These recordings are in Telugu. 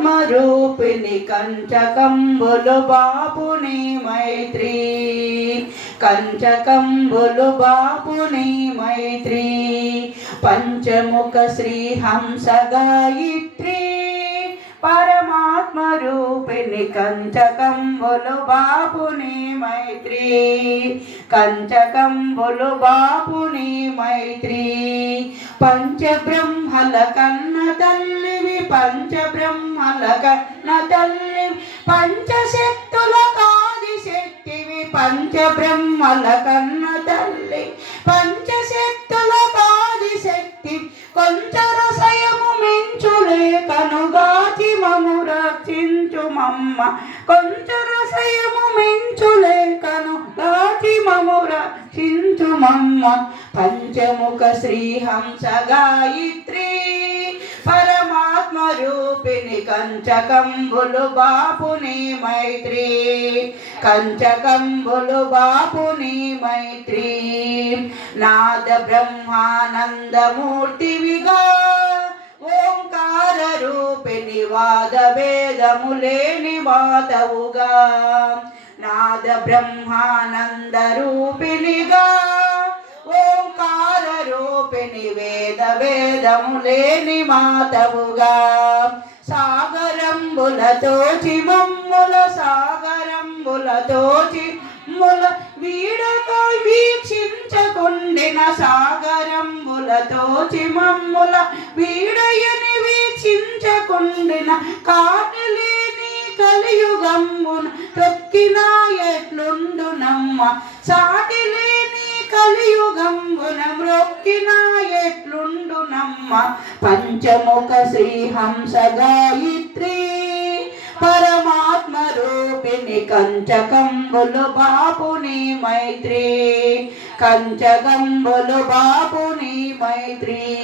ఆత్మరూపిణి కంచకంబులు బాపుని మైత్రి. కంచకంబులు బాపుని మైత్రి. పంచముఖ శ్రీ హంస గాయత్రి పరమాత్మ రూపిణి కంచకంబులు బాపుని మైత్రి. కంచకంబులు బాపుని మైత్రి. పంచబ్రహ్మల కన్న తల్లివి పంచబ్ర కన్న తల్లి పంచశక్తుల కాది శక్తివి పంచబ్రహ్మల కన్న తల్లి. పంచశక్తుల కాది శక్తి కొంచరసయము మించులే కనుగాచి మము రక్షించు మమ్మ. కొంచరసయము మించులే కను గాచి మము రక్షించు మమ్మ. పంచముఖ శ్రీహంస గాయత్రి పరమ రూపిణి కంచకంబులు బాపుని మైత్రి. కంచకంబులు బాపుని మైత్రి. నాద బ్రహ్మానందమూర్తివిగా ఓంకార రూపిణి వాద వేదములేని మాతవుగా. నాద బ్రహ్మానంద రూపిణిగా చూపిని వేద వేదములేని మాతవుగా సాగరంబులతో మమ్ముల సాగరంబులతో ముల వీడక వీక్షించకుండిన సాగరంబులతో మమ్ముల వీడయని వీక్షించకుండిన కాటలేని కలియుగమ్మున తొక్కిన ఎట్లుండు నమ్మ సాటి కలియుగంబున మ్రొక్కిన ఎట్లుండు నమ్మ. పంచముఖ శ్రీహంస గాయత్రి. పరమాత్మ రూపిణి కంచకంబులు బాపుని మైత్రి. కంచకంబులు బాపుని మైత్రి.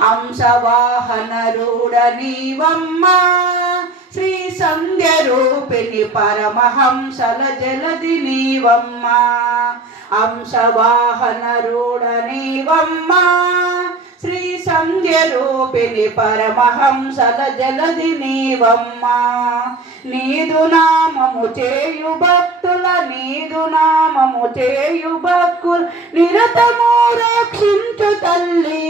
అంశవాహన రూఢ నీవమ్మా. శ్రీ సంధ్య రూపిణి పరమహంసల జలది నీవమ్మ. అంశవాహన రూఢ నీవమ్మ. శ్రీ సంధ్య రూపిణి పరమహంసల జలది నీవమ్మ. నీదు నామము చేయు భక్తుల నీదు నామము చేయు భక్తులు. నిరతము రక్షించు తల్లి.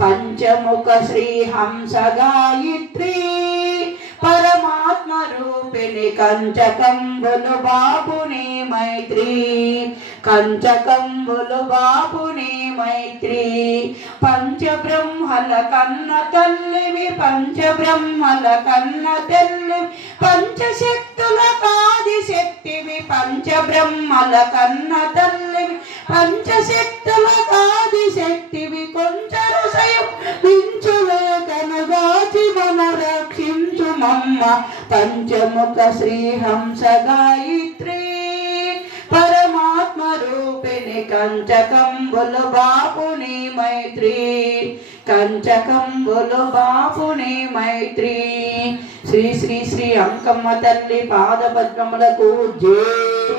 పంచముఖ శ్రీ హంస గాయత్రి పరమాత్మ రూపిణి కంచకంబులు బాపుని మైత్రి కంచకంబులు బాపుని మైత్రి. పంచబ్రహ్మల కన్న తల్లివి పంచబ్రహ్మల కన్న తల్లి పంచశక్తుల కాది శక్తివి పంచబ్రహ్మల కన్న తల్లివి పంచశక్తుల కాది శక్తివి రక్షించు పంచముఖ శ్రీహంస గాయత్రి పరమాత్మ రూపిణి కంచకంబులు బాపుని మైత్రి కంచకంబులు బాపుని మైత్రి శ్రీ శ్రీ శ్రీ అంకమ్మ తల్లి పాద పద్మములకు జై